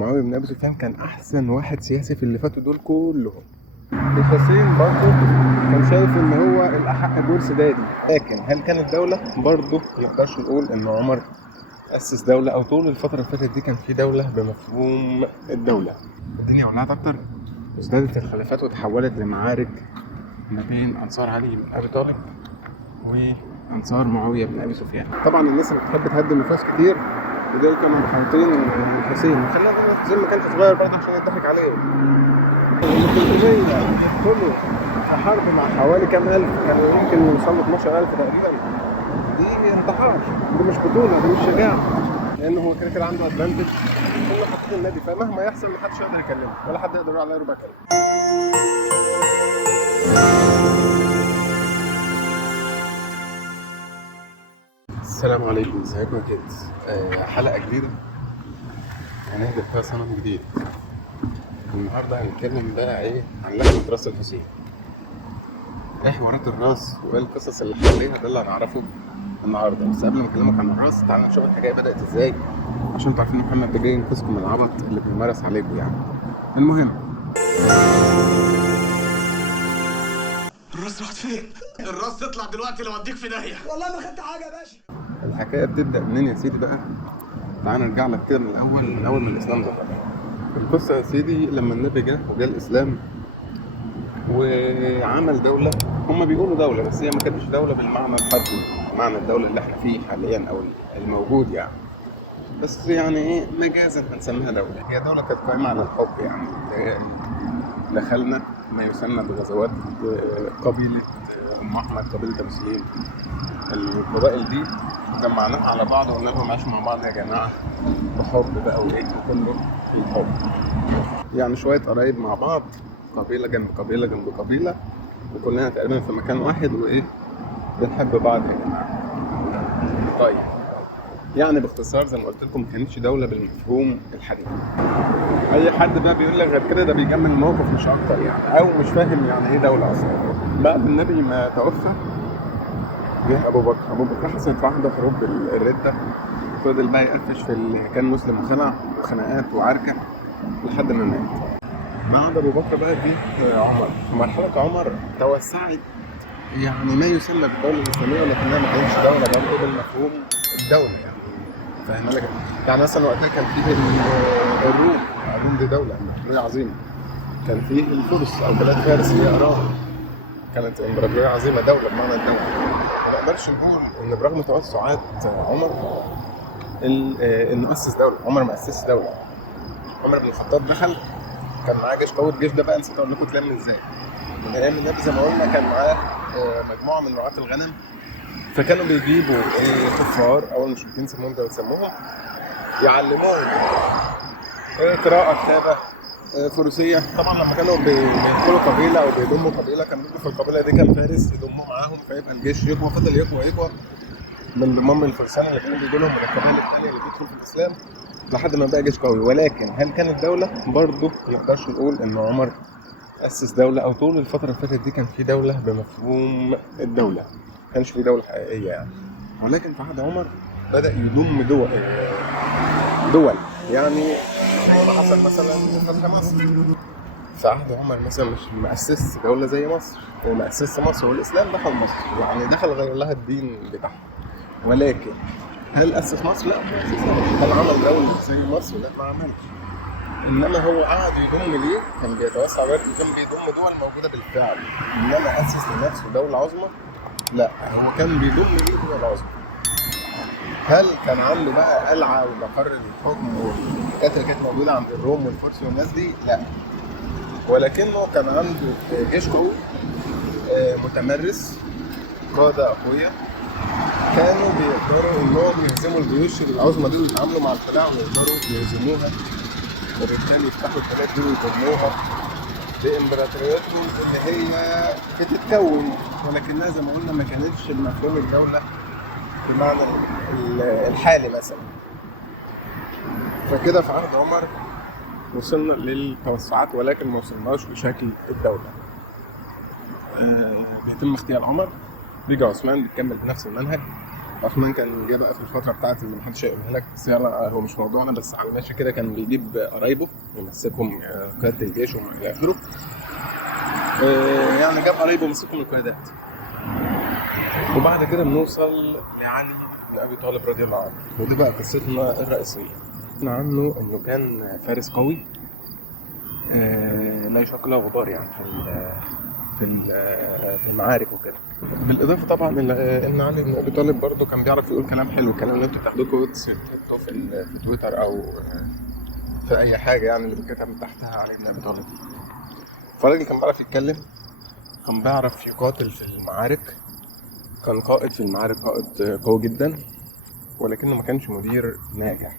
معاوية بن أبي سفيان كان أحسن واحد سياسي في اللي فاتوا دول كلهم. الحسين برضه كان شايف إن هو الأحق بورس دادي، لكن هل كانت دولة؟ برضه منقدرش نقول إن عمر أسس دولة، أو طول الفترة اللي فاتت دي كان في دولة بمفهوم الدولة. الدنيا ولعت أكتر، ازدادت الخلافات وتحولت لمعارك ما بين أنصار علي بن أبي طالب وأنصار معاوية بن أبي سفيان. طبعا الناس اللي بتحب تهدم نفوس كتير ودول كانوا محاوطين الحسين، وخلينا نقول الحسين ما كانش صغير برضه عشان يضحك عليه. ال 300 يدخلوا في حرب مع حوالي كام ألف، كانوا يمكن يوصلوا 12,000 تقريبا. دي انتحار، دي مش بطولة، دي مش شجاعة، لأنه هو كده عنده أدفانتج. هم حاطين النادي، فمهما يحصل محدش يقدر يكلمه ولا حد يقدر يقول عليه ربع كلمة. السلام عليكم، ازيكم يا كيدز؟ حلقة جديدة هنهدف فيها صنم جديد. النهاردة هنتكلم بقى عن لحمة راس الحسين. ايه حوارات الراس وايه القصص اللي حواليها، ده اللي هنعرفه النهارده. بس قبل ما اكلمك عن الراس تعالوا نشوف الحكاية بدأت ازاي، عشان تعرفين محمد ده جاي ينقذكم من العبط اللي بيمارس عليكم يعني. المهم، الراس راحت فين؟ الراس تطلع دلوقتي لو اديك في داهيه. والله ما خدت حاجه يا باشا. الحكاية بتبدأ منين يا سيدي بقى؟ تعال نرجع لك كده من أول ما الإسلام ظهر. القصة يا سيدي لما النبي جه وجاء الإسلام وعمل دولة، هما بيقولوا دولة بس هي ما كانتش دولة بالمعنى الحرفي، معنى الدولة اللي احنا فيه حاليا أو الموجود يعني. بس يعني مجازا هنسميها دولة. هي دولة كانت قائمة على الحب يعني. دخلنا ما يسمى بغزوات قبيلة أم أحمد، قبيلة أبو سليم. القبائل دي جمعناها على بعض وقلنا لهم عيشوا مع بعض يا جماعة بحب بقى وكله الحب. يعني شوية قرايب مع بعض، قبيلة جنب قبيلة جنب قبيلة، وكلنا تقريبا في مكان واحد بنحب بعض يا جماعة. طيب يعني باختصار زي ما قلت لكم، كانتش دولة بالمفهوم الحديث. أي حد بقى بيقول لك غير كده ده بيجمل الموقف مش أكتر يعني، أو مش فاهم يعني إيه دولة أصلا. بعد النبي ما توفى جه أبو بكر حصلت واحدة حروب الردة، فضل بقى يقفش في اللي كان مسلم وخنع وخناقات وعركة لحد ما مات. بعد أبو بكر بقى جه عمر. في مرحلة عمر توسعت يعني ما يسمى بالدولة الإسلامية، ولكنها ما كانتش دولة برضه بالمفهوم الدولة يعني. فاهم لك يعني مثلا وقتها كان فيه الروم دي دولة إمبراطورية عظيمة. كان فيه الفرس أو بلاد فارس اللي هي إيران، كانت إمبراطورية عظيمة، دولة بمعنى الدولة. ما نقدرش نقول إن برغم توسعات عمر إنه أسس دولة. عمر ما أسسش دولة. عمر بن الخطاب دخل كان معاه جيش قوي. الجيش ده بقى نسيت اقول لكم اتلم ازاي. من ايام النبي زي ما قلنا كان معاه مجموعه من رعاة الغنم، فكانوا بيجيبوا كفار او المشركين سموهم زي ما بتسموهم، يعلموهم قراءه كتابه فروسيه. طبعا لما كانوا بيدخلوا قبيله او بيضموا قبيله، كان بيبقوا في القبيله دي كان فارس يضموا معاهم، فيبقى الجيش يقوى. فضل يقوى من ضمن الفرسان اللي كانوا بيجوا لهم من القبائل الثانيه اللي بيدخلوا في الاسلام لحد ما بقى جيش قوي. ولكن هل كانت دولة؟ برضه ما نقدرش نقول إن عمر أسس دولة، أو طول الفترة اللي فاتت دي كان في دولة بمفهوم الدولة، ما كانش في دولة حقيقية يعني. ولكن في عهد عمر بدأ يضم دول يعني زي ما حصل مثلا في فتح مصر. في عهد عمر مثلا مش مؤسس دولة زي مصر، وما أسسش مصر والإسلام دخل مصر، يعني دخل غير لها الدين بتاعها. ولكن هل أسس مصر؟ لا ما أسسهاش. هل عمل دولة زي مصر؟ لا ما عملش. إنما هو قعد يضم ليه؟ كان بيتوسع برضه، كان بيضم دول موجودة بالفعل. إنما أسس لنفسه دولة عظمى؟ لا، هو كان بيضم ليه دول عظمى. هل كان عنده بقى قلعة ومقر للحكم والحاجات اللي كانت موجودة عند الروم والفرس والناس دي؟ لا، ولكنه كان عنده جيش قوي متمرس، قادة أقوياء كانوا بيقدروا إنهم يهزموا الجيوش العظمى دي اللي بيتعاملوا مع الخلاع، ويقدروا يهزموها، وبالتالي يفتحوا البلاد دي ويضموها لإمبراطورياتهم اللي هي بتتكون. ولكنها زي ما قلنا ما كانتش بمفهوم الدولة بمعنى الحالي مثلا. فكده في عهد عمر وصلنا للتوسعات، ولكن ما وصلناش لشكل الدولة. بيتم اغتيال عمر، بيجي عثمان بيكمل بنفس المنهج، عثمان كان جه بقى في الفتره بتاعت اللي محدش هيقولها لك، بس يلا هو مش موضوعنا، بس على ماشي كده كان بيجيب قرايبه يمسكهم قياده الجيش وما الى اخره. يعني جاب قرايبه ومسكهم القيادات. وبعد كده بنوصل لعلي بن ابي طالب رضي الله عنه، ودي بقى قصتنا الرئيسيه. عنه انه كان فارس قوي لا يشق له غبار يعني في المعارك وكده. بالاضافه طبعا ان علي بن ابي طالب برضه كان بيعرف يقول كلام حلو، الكلام اللي انتوا بتاخدوه كوتس تحطوه في تويتر او في اي حاجه يعني اللي بيتكتب من تحتها علي بن ابي طالب. فالراجل كان بيعرف يتكلم، كان بيعرف يقاتل في المعارك، كان قائد في المعارك، قائد قوي جدا، ولكنه ما كانش مدير ناجح.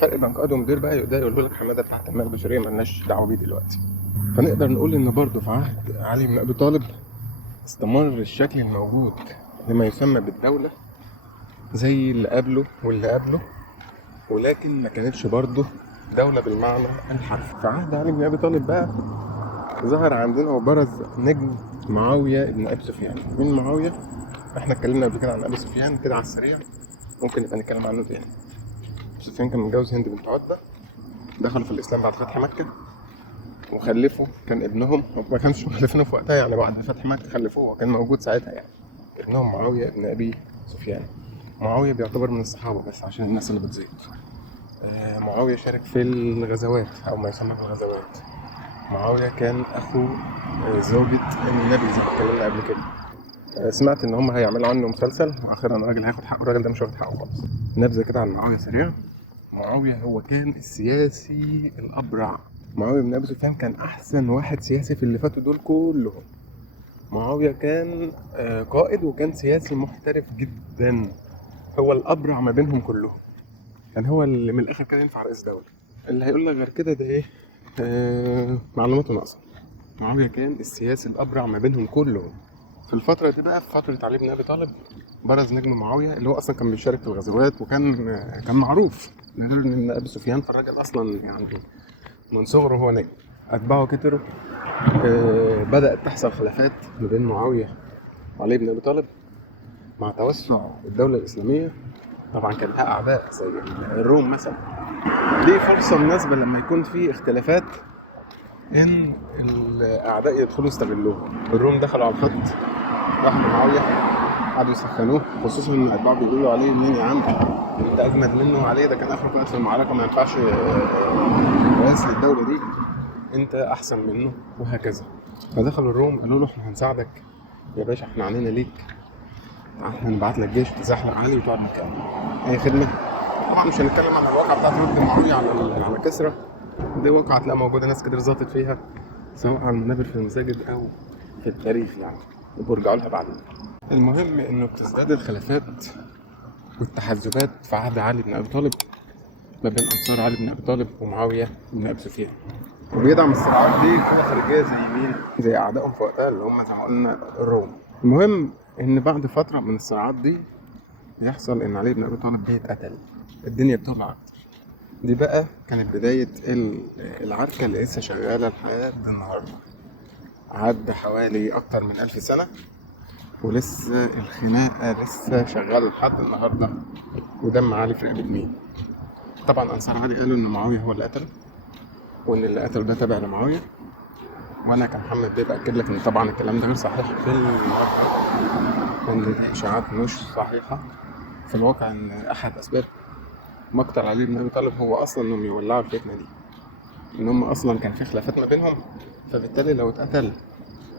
فرق بين قائد ومدير بقى ده يقول لك حماده بتاعت التنميه البشريه مالناش دعوه بيه دلوقتي. فنقدر نقول ان برضه في عهد علي بن ابي طالب استمر الشكل الموجود لما يسمى بالدوله زي اللي قبله واللي قبله، ولكن ما كانتش برضه دولة بالمعنى الحرفي. في عهد علي بن أبي طالب بقى ظهر عندنا وبرز نجم معاوية بن أبي سفيان. من معاوية احنا اتكلمنا قبل كده عن أبي سفيان كده على السريع، ممكن نبقى نتكلم عنه تاني. أبي سفيان كان متجوز هند بنت عتبة، دخلوا في الإسلام بعد فتح مكة وخلفوا، كان ابنهم ما كانش مخلفينه في وقتها يعني، بعد فتح مكة خلفوه وكان موجود ساعتها يعني، ابنهم معاوية بن أبي سفيان. معاوية بيعتبر من الصحابة بس عشان الناس اللي بتزيد. معاوية شارك في الغزوات أو ما يسمى بالغزوات. معاوية كان أخو زوجة النبي زي ما اتكلمنا قبل كده. سمعت إن هم هيعملوا عنه مسلسل وأخيرا الراجل هياخد حقه، الراجل ده مش واخد حقه خالص. نبذة كده عن معاوية سريع. معاوية هو كان السياسي الأبرع. معاوية بن أبي سفيان كان أحسن واحد سياسي في اللي فاتوا دول كلهم. معاوية كان قائد وكان سياسي محترف جدا، هو الأبرع ما بينهم كلهم، يعني هو اللي من الآخر كده ينفع رئيس دولة. اللي هيقول لك غير كده ده إيه؟ معلوماته ناقصة. معاوية كان السياسي الأبرع ما بينهم كلهم. في الفترة دي بقى، في فترة علي بن أبي طالب، برز نجم معاوية اللي هو أصلا كان بيشارك في الغزوات وكان معروف، غير إن أبي سفيان فالراجل أصلا يعني من صغره هو نجم. أتباعه كتروا، بدأت تحصل خلافات ما بين معاوية وعلي بن أبي طالب مع توسع الدولة الإسلامية. طبعا كان لها أعداء زي الروم مثلا. دي فرصة مناسبة لما يكون في اختلافات إن الأعداء يدخلوا يستغلوها. الروم دخلوا على الخط، راحوا معاوية قعدوا يسخنوه، خصوصا إن أتباعه بيقولوا عليه مين يا عم أنت أجمد منه، عليه ده كان آخر قائد في المعركة ما ينفعش رئيس للدولة دي، أنت أحسن منه وهكذا. فدخلوا الروم قالوا له إحنا هنساعدك يا باشا، إحنا عنينا ليك، هنبعت لك جيش تزحلق علي وتقعد مكانه، اي خدمه. طبعا مش هنتكلم عن الواقعه بتاعت رد معاويه على كسرى، دي واقعه هتلاقي موجوده ناس كتير زاطت فيها سواء على المنابر في المساجد او في التاريخ يعني، وبرجعوا لها بعدين. المهم انه بتزداد الخلافات والتحزبات في عهد علي بن ابي طالب ما بين انصار علي بن ابي طالب ومعاويه بن ابي سفيان، وبيدعم الصراعات دي قوى خارجيه زي مين؟ زي اعدائهم في وقتها اللي هم زي ما قلنا الروم. المهم ان بعد فتره من الصراعات دي يحصل ان علي بن ابي طالب بيتقتل، الدنيا بتولع اكتر. دي بقى كانت بدايه العركه اللي لسه شغاله لحد النهارده. عدى حوالي اكتر من 1000 سنه ولسه الخناقه لسه شغاله لحد النهارده، ودم علي في رقبه مين؟ طبعا انصار علي قالوا ان معاويه هو اللي قتله، وان اللي قتله ده تابع لمعاويه. وانا كمحمد بيه باكد لك ان طبعا الكلام ده غير صحيح بالمره، وان دي اشاعات مش صحيحه. في الواقع ان احد اسباب مقتل علي بن ابي طالب هو اصلا انهم يولعوا الفتنه دي، ان هم اصلا كان في خلافات ما بينهم، فبالتالي لو اتقتل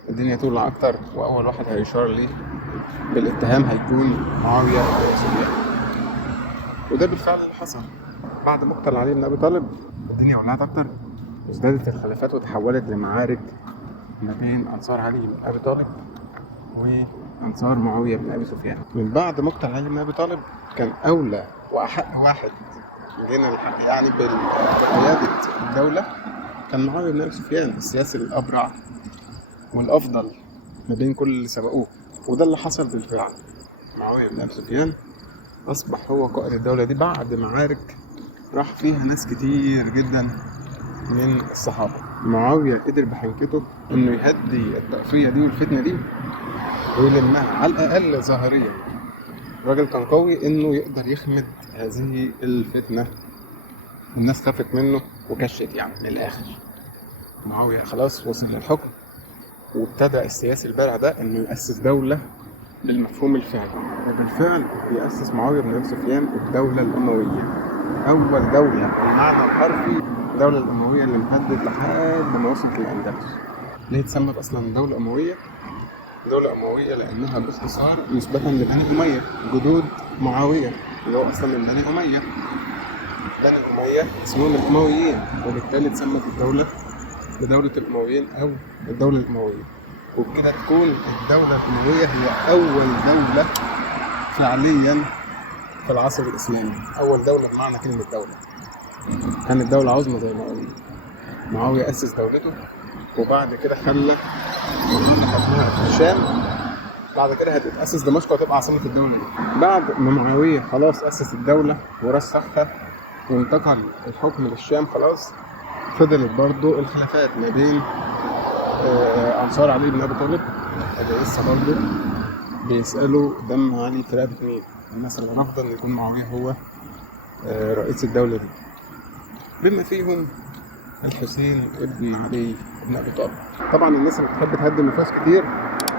الدنيا تولع اكتر، واول واحد هيشار ليه بالاتهام هيكون معاويه بن سفيان. وده بالفعل اللي حصل. بعد مقتل علي بن ابي طالب الدنيا ولعت اكتر وازدادت الخلافات وتحولت لمعارك ما بين انصار علي بن ابي طالب وانصار معاويه بن ابي سفيان. من بعد مقتل علي بن ابي طالب كان اولى واحق واحد جينا الحق يعني بقياده الدوله كان معاويه بن ابي سفيان، السياسي الابرع والافضل ما بين كل اللي سبقوه. وده اللي حصل بالفعل. معاويه بن ابي سفيان اصبح هو قائد الدوله دي بعد معارك راح فيها ناس كتير جدا من الصحابه. معاويه قدر بحنكته انه يهدي الطائفيه دي والفتنه دي ويلمها على الاقل ظاهريا، الراجل كان قوي إنه يقدر يخمد هذه الفتنة. الناس خافت منه وكشت يعني من الآخر. معاوية خلاص وصل للحكم، وابتدأ السياسي البارع ده إنه يأسس دولة بالمفهوم الفعلي. وبالفعل يأسس معاوية بن أبي سفيان الدولة الأموية، أول دولة بالمعنى الحرفي. الدولة الأموية اللي امتدت لحد ما وصلت للأندلس. ليه اتسمت أصلا دولة أموية؟ دولة أموية لأنها باختصار نسبة لبني أمية، جدود معاوية اللي هو أصلا من بني أمية. بني أمية اسمهم الأمويين، وبالتالي اتسمت الدولة بدولة الأمويين أو الدولة الأموية. وبكده تكون الدولة الأموية هي أول دولة فعليا في العصر الإسلامي، أول دولة بمعنى كلمة دولة. كانت دولة عظمى زي ما قلنا. معاوية أسس دولته، وبعد كده خلى خدناها في الشام. بعد كده هتتأسس دمشق وتبقى عاصمة الدولة دي. بعد ما معاوية خلاص أسس الدولة ورسخها وانتقل الحكم للشام خلاص، فضلت برضو الخلافات ما بين أنصار علي بن أبي طالب اللي لسه برضو بيسألوا دم علي في رقبة مين. الناس اللي رافضة إن يكون معاوية هو رئيس الدولة دي، بما فيهم الحسين ابن علي بن أبي طالب. طبعا الناس اللي بتحب تهدم نفاس كتير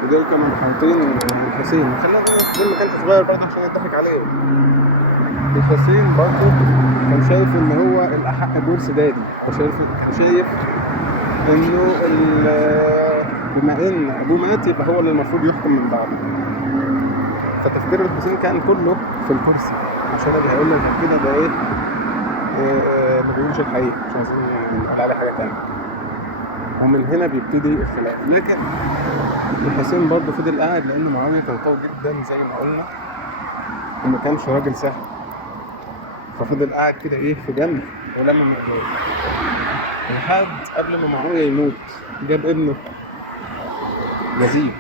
ودول كانوا محاوطين الحسين. خلينا نقول الحسين ما كانش صغير برضه عشان يضحك عليه. الحسين برضه كان شايف إن هو الأحق بورث دادي، كان شايف إنه بما إن أبوه مات يبقى هو اللي المفروض يحكم من بعده. فتفكير الحسين كان كله في الكرسي، عشان اللي هيقول لك كده ده إيه ما بيقولش الحقيقة، مش عايزين نقول عليه حاجة تانية. ومن هنا بيبتدي الخلاف. لكن الحسين برضه فضل قاعد لأن معاوية كان قوي جدا زي ما قلنا، وما كانش راجل سهل. ففضل قاعد كده إيه في جنب ولما مقدور لحد قبل ما معاوية يموت. جاب ابنه يزيد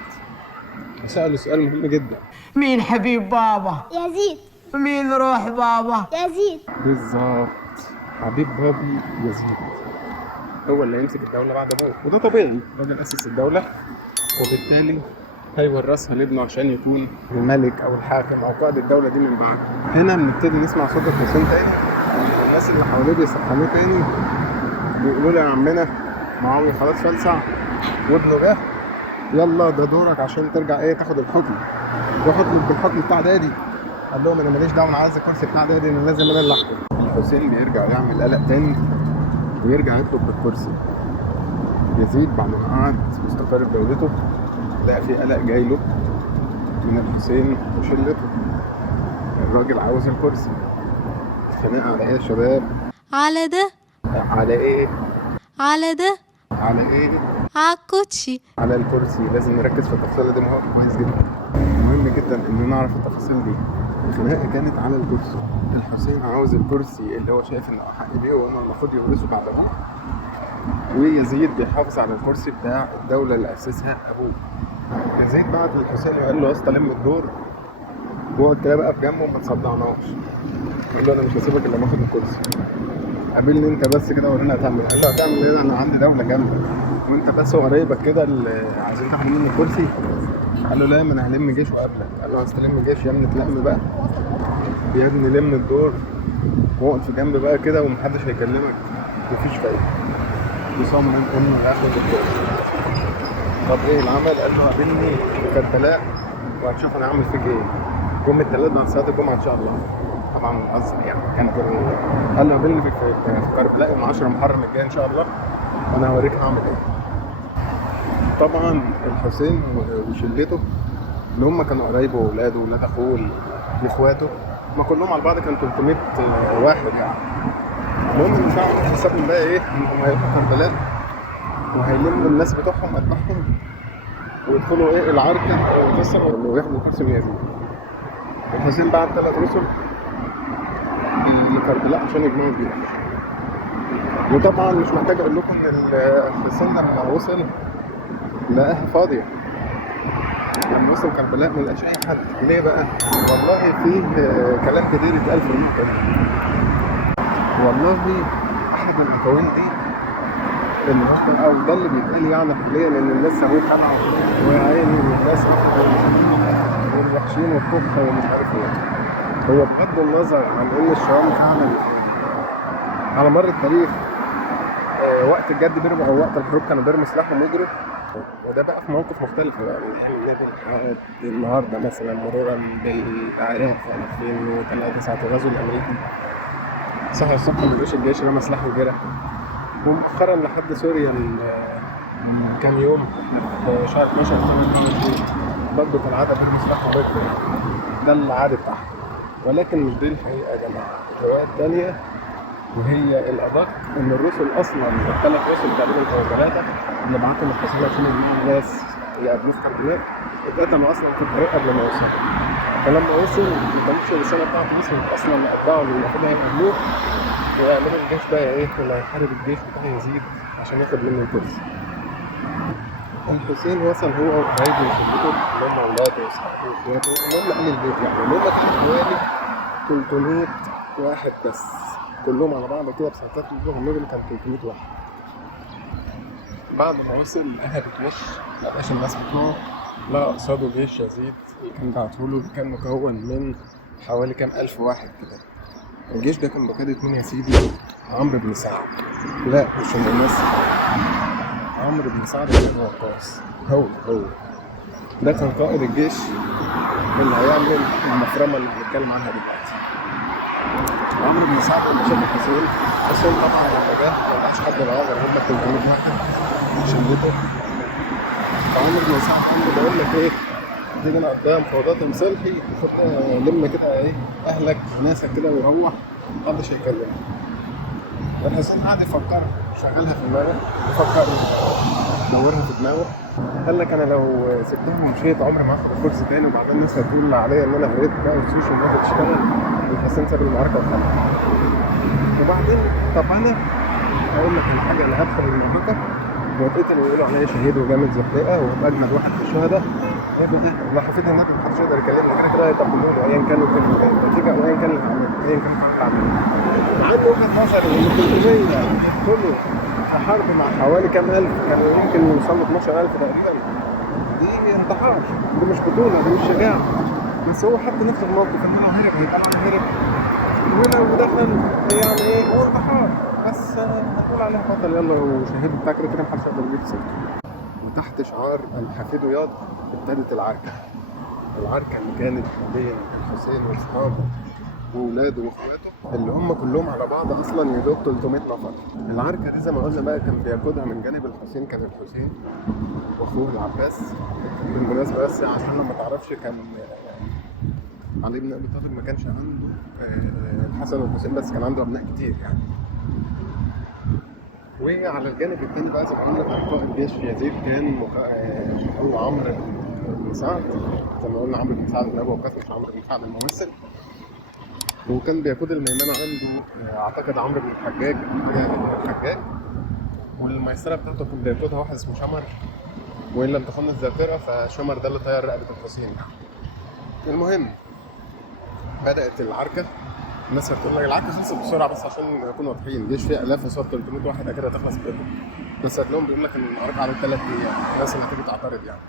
سأله سؤال مهم جدا: مين حبيب بابا؟ يزيد. مين روح بابا؟ يزيد. بالظبط، حبيب بابي يزيد هو اللي هيمسك الدولة بعد ابوه. وده طبيعي، الراجل أسس الدولة وبالتالي هيورثها لابنه عشان يكون الملك أو الحاكم أو قائد الدولة دي من بعد. هنا بنبتدي نسمع صوت الحسين تاني. الناس اللي حواليه بيسخنوه تاني، بيقولوا له يا عمنا معاوية خلاص فلسع وابنه جه، يلا ده دورك عشان ترجع ايه تاخد الحكم. روح اطلب بالحكم بتاع دادي. قال لهم انا ماليش دعوه، انا عايز الكرسي بتاع دادي، انا لازم انا اللي احكم. الحسين بيرجع يعمل قلق تاني ويرجع يطلب بالكرسي. يزيد بعد ما قعد واستقر في دولته لقى في قلق جاي له من الحسين وشلته. الراجل عاوز الكرسي. خناقه على ايه يا شباب؟ على ده. على ايه؟ على ده. على ايه؟ على الكوتشي. على الكرسي. لازم نركز في التفاصيل دي كويس جدا. مهم جدا ان نعرف التفاصيل دي. الخناقه كانت على الكرسي. الحسين عاوز الكرسي اللي هو شايف انه احق بيه وانه المفروض يورثه بعد ابوه، ويزيد بيحافظ على الكرسي بتاع الدوله اللي اسسها ابوه. يزيد بعت للحسين وقال له يا اسطى لم الدور واقعد كده بقى في جنبه وما تصدعناش. قال له انا مش هسيبك الا ما اخد الكرسي، قابلني انت بس كده ورينا هتعمل. قال له هتعمل ايه؟ انا عندي دوله جنبك وانت بس وقرايبك كده اللي عايزين تاخدوا مني الكرسي. قال له لا، ما انا هلم جيش وقابلك. قال له هستلم جيش يا ابني؟ تلم بقى يا ابني، لم الدور واقعد في جنب بقى كده ومحدش هيكلمك، مفيش فايده. يصمم انه ياخد الكرسي. طب ايه العمل؟ قال له قابلني في كربلاء وهتشوف انا هعمل فيك ايه. يوم الثلاث بعد صلاه الجمعه ان شاء الله. طبعا بنهزر يعني، كان قال له قابلني في كربلاء يوم 10 محرم الجاي ان شاء الله وانا هوريك هعمل ايه. طبعا الحسين وشلته اللي هم كانوا قرايبه واولاده واولاد اخوه واخواته، ما كلهم على بعض كانوا 300 واحد يعني. المهم ان فعلا حسابهم بقى ايه؟ انهم هيروحوا كربلاء وهيلموا الناس بتوعهم اتباعهم ويدخلوا ايه العركه وينتصروا وياخدوا الكرسي من يزيد. الحسين بعت 3 رسل لكربلاء عشان يجمعوا الجيش. وطبعا مش محتاج اقول لكم ان الحسين لما وصل لقاها فاضيه. لما وصل كربلاء ما لقاش اي حد. ليه بقى؟ والله فيه كلام كتير اتقال في النقطه دي. والله احد الاقاويل دي اللي هو او ده اللي بيتقال يعني حاليا ان الناس سابوه خلعوا ويا عيني والناس والوحشين والطبخ ومش عارف ايه. هو بغض النظر عن ان الشوام فعلا على مر التاريخ وقت الجد بيرموا او وقت الحروب كانوا بيرموا سلاحهم ويجروا، وده بقى في مواقف مختلفة بقى من أيام النبي لحد النهارده مثلا، مرورا بالعراق في 2003 ساعة الغزو الأمريكي صحي الصبح ما لقوش الجيش رمى سلاحه وجرى، ومؤخرا لحد سوريا من كام يوم في شهر 12 2022 برضه كالعادة بيرموا سلاحهم ويجروا. ده العادي بتاعهم، ولكن مش دي الحقيقة يا جماعة. روايات تانية وهي الأدق إن الرسل أصلا الثلاث رسل تقريبا أو ثلاثة اللي بعتهم الحصول عشان يجيبوا الناس يقابلوه في كامبينات اتقتلوا أصلا في الطريق قبل ما يوصلوا. فلما وصل ما كانتش الرسالة بتاعته وصلت أصلا لأتباعه اللي المفروض هيقابلوه ويعملوا الجيش بقى إيه اللي هيحارب الجيش بتاع يزيد عشان ياخد منه الكرسي. الحسين وصل هو وقرايبه وشلته اللي هم أولاده وأصحابه وإخواته اللي هم أهل البيت يعني، اللي هم كانوا حوالي 300 واحد بس كلهم على بعض كده بسنتات النبي كان 300 واحد. بعد ما وصل لقاها بتوش ملقاش الناس بتوعه، لقى قصاده جيش يزيد اللي كان بعتهوله اللي كان مكون من حوالي كام ألف واحد كده. الجيش ده كان بقيادة مين يا سيدي؟ عمرو بن سعد. لا مش الممثل، عمرو بن سعد بن وقاص. هو ده كان قائد الجيش اللي هيعمل المفرمة اللي بنتكلم عنها دلوقتي. عمرو بن سعد لما شاف الحسين طبعا لما جه ما لقاش حد معاه غير هم 300 واحد شلته. فعمرو بن سعد قال له بقول لك ايه، تيجي نقضيها مفاوضات مصالحي لما كده ايه اهلك وناسك كده وروح محدش هيكلمك. الحسين قعد يفكر شغلها في دماغه يفكر دورها في دماغه، قال لك انا لو سبتهم ومشيت عمري ما هاخد الكرسي تاني وبعدين الناس هتقول عليا ان انا هريت بقى وتسوش والناس بتشتغل. الحسين ساب المعركه وخرج. وبعدين طب انا هقول لك الحاجه، انا هدخل المعركه واتقتل ويقولوا عليا شهيد وجامد زحلقه وابقى اجمد واحد في الشهداء، يبقى لو حفيد النبي محدش يقدر يكلمني كده كده هيطبلوني ايا كان النتيجه وايا كان اللي عمله ايا كان اللي عمله. عنده وجهه نظر ان 300 يدخلوا في حرب مع حوالي كام الف كانوا يمكن يوصلوا 12000 تقريبا، دي انتحار، دي مش بطوله، دي مش شجاعه. بس هو حط نفسه في موقف ان لو هرب هيبقى هرب ولو دخل يعني ايه هو انتحار، بس هنقول عليه بطل يلا وشهيد بتاع كده كده محدش يقدر يجيب سيرته. وتحت شعار الحفيد ياض ابتدت العركه. العركه اللي كانت بين الحسين واصحابه واولاده واخواته اللي هم كلهم على بعض اصلا يدوب 300 نفر. العركه دي زي ما قلنا بقى كان بيقودها من جانب الحسين كان الحسين واخوه العباس. بالمناسبه بس عشان لما تعرفش كان علي بن ابي طالب ما كانش عنده الحسن والحسين بس كان عنده ابناء كتير يعني. وعلى الجانب الثاني بقى زي ما قلنا كان قائد جيش يزيد كان هو عمرو بن سعد، زي ما قلنا عمرو بن سعد بن ابي وقاص مش عمرو بن سعد الممثل. وكان بيقود الميمنه عنده اعتقد عمرو بن الحجاج او حاجه من الحجاج، والميسره بتاعته كان بيقودها واحد اسمه شمر، وان لم تخن الذاكره فشمر ده اللي طير رقبه الحسين. المهم بدات العركه. الناس هتقول لك العركه خلصت بسرعه بس عشان نكون واضحين، جيش فيه الاف وصار 300 واحد اكيد هتخلص كده. بس هتلاقيهم بيقول لك ان المعركه على 3 ايام، الناس اللي هتيجي تعترض يعني.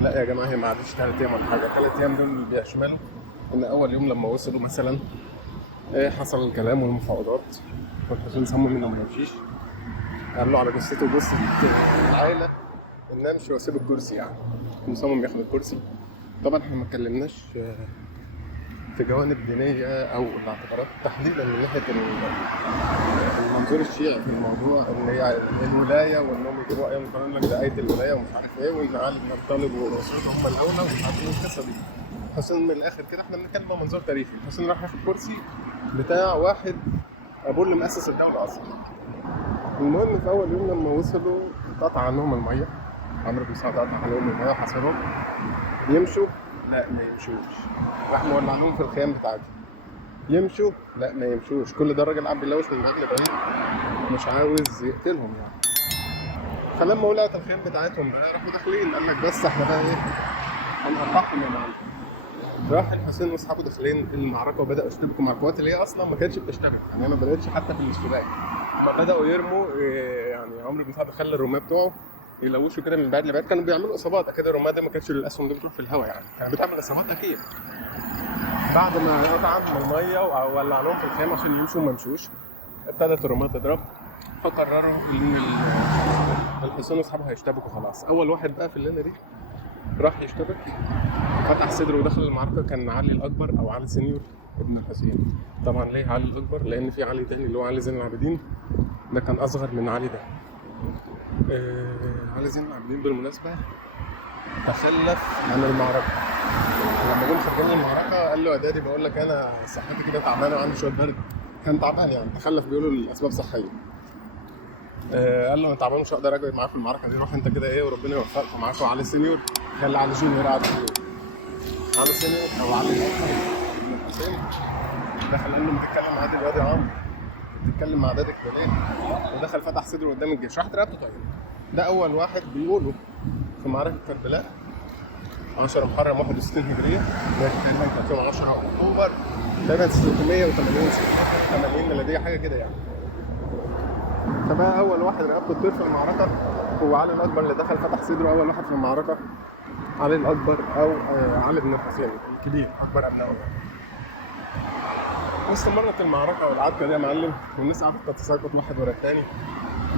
لا يا جماعه هي ما عادش 3 ايام ولا حاجه، 3 ايام دول بيشملوا ان اول يوم لما وصلوا مثلا حصل الكلام والمفاوضات والحسين صمم انه ما يمشيش، قال له على جثته جثه العائله ان امشي واسيب الكرسي يعني، مصمم ياخد الكرسي. طبعا احنا ما اتكلمناش في جوانب دينيه او الاعتبارات تحديدا من ناحيه المنظور الشيعي في الموضوع اللي هي الولايه، وانهم يجيبوا ايام يقولوا لك ده ايه الولايه ومش عارف ايه، وان علي بن ابي طالب واسرته هم الاولى ومش عارف ايه القصه دي. الحسين من الاخر كده احنا بنتكلم عن منظور تاريخي، الحسين راح ياخد كرسي بتاع واحد ابوه اللي مؤسس الدوله اصلا. المهم في اول يوم لما وصلوا قطع عنهم الميه، عمرو بن سعد قطع عنهم الميه وحاصرهم. يمشوا لا ما يمشوش، راح مولع لهم في الخيام بتاعتهم. يمشوا لا ما يمشوش، كل ده الراجل قاعد بيلوش من رجل بعيد مش عاوز يقتلهم يعني. فلما ولعت الخيام بتاعتهم بقى راحوا داخلين، قال لك بس احنا بقى ايه هنقطعهم يا معلم. راح الحسين واصحابه داخلين المعركه وبداوا يشتبكوا مع القوات اللي هي اصلا ما كانتش بتشتبك يعني، ما بداتش حتى في الاشتباك. لما بداوا يرموا يعني عمرو بن سعد خلى الرماة بتوعه يلوشوا كده من بعيد لبعيد، كانوا بيعملوا اصابات اكيد. الرماده ما كانتش الاسهم دي بتروح في الهواء يعني، كانت بتعمل اصابات اكيد. بعد ما قطع من الميه وولعناهم في الخيمه عشان يمشوا وما مشوش، ابتدت الرماة تضرب، فقرروا ان الحصان واصحابه هيشتبكوا خلاص. اول واحد بقى في الليله دي راح يشتبك، فتح صدره ودخل المعركه. كان علي الاكبر او علي سينيور ابن الحسين. طبعا ليه علي الاكبر؟ لان في علي تاني اللي هو علي زين العابدين، ده كان اصغر من علي ده. علي زين العابدين بالمناسبه تخلف عن المعركه. لما جم خارجين المعركه قال له يا دادي بقول لك انا صحتي كده تعبانه وعندي شويه برد. كان تعبان يعني، تخلف بيقولوا الاسباب صحيه. قال له انا تعبان مش هقدر اجي معاك في المعركه دي، روح انت كده ايه وربنا يوفقكم. معاكم علي سينيور، خلي علي جونيور قاعد فيه. علي سينيور او علي الاكبر ابن الحسين دخل قال له بتتكلم مع دلوقتي يا عمرو، بتتكلم مع دادك ليه؟ ودخل فتح صدره قدام الجيش، راحت رقبته. طيب ده اول واحد بيقوله في معركه كربلاء 10 محرم 61 هجريه، ده كان يوم 10 اكتوبر تقريبا 680 ميلاديه حاجه كده يعني. فبقى اول واحد رقبته تطير في المعركه هو علي الاكبر اللي دخل فتح صدره اول واحد في المعركه. علي الاكبر او علي بن الحسين الكبير اكبر ابنائه. واستمرت المعركه والعركه دي يا معلم، والناس قعدت تتساقط واحد ورا الثاني،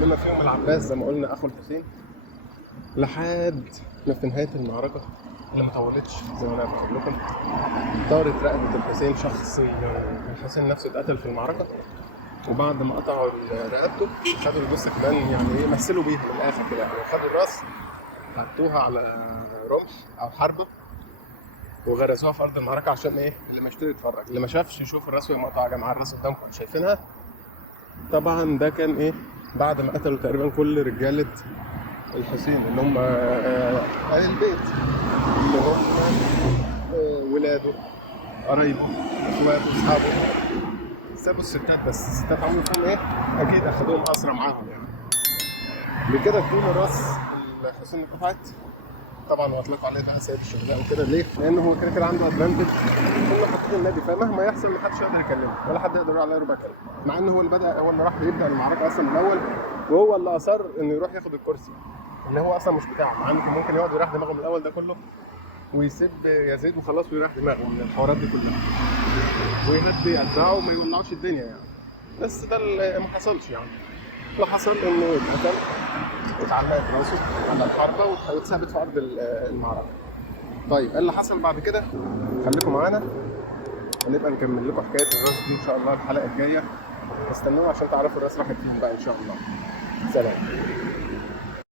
بما فيهم العباس زي ما قلنا اخو الحسين، لحد ما في نهايه المعركه اللي ما طولتش زي ما انا بقول لكم طارت رقبه الحسين شخصيا. الحسين نفسه اتقتل في المعركه، وبعد ما قطعوا رقبته خدوا الجثه كمان يعني ايه مثلوا بيها من الاخر كده يعني. خدوا الراس حطوها على رمح او حربه وغرزوها في ارض المعركه عشان ايه اللي ما يشتري يتفرج، اللي ما شافش يشوف الراس وهي مقطوعه. يا جماعه الراس قدامكم شايفينها. طبعا ده كان ايه بعد ما قتلوا تقريبا كل رجاله الحسين اللي هم اهل البيت، اللي هم ولاده قرايبه اخواته اصحابه. سابوا الستات بس، الستات عملوا فيهم ايه؟ اكيد اخدوهم اسرى معاهم يعني. بكده تكون راس الحسين اتقطعت طبعا، واطلقوا عليه بقى سيد الشهداء وكده. ليه؟ لانه هو كده كده عنده ادفانتج، كله حاطين النادي، فمهما يحصل محدش يقدر يكلمه ولا حد يقدر يقول عليه ربع كلمه، مع انه هو اللي بدا، هو اللي راح يبدا المعركه اصلا من الاول، وهو اللي اصر انه يروح ياخد الكرسي اللي هو اصلا مش بتاعه. مع انه ممكن يقعد يريح دماغه من الاول ده كله ويسيب يزيد وخلاص ويريح دماغه من الحوارات دي كلها ويهدي اتباعه وما يولعوش الدنيا يعني. بس ده اللي ما حصلش يعني. اللي حصل انه اتقتل واتعلقت راسه على الحربه واتثبت في ارض المعركه. طيب ايه اللي حصل بعد كده؟ خليكم معانا ونبقى نكمل لكم حكايه الراس دي ان شاء الله الحلقه الجايه. استنونا عشان تعرفوا الراس راحت فين بقى ان شاء الله. سلام.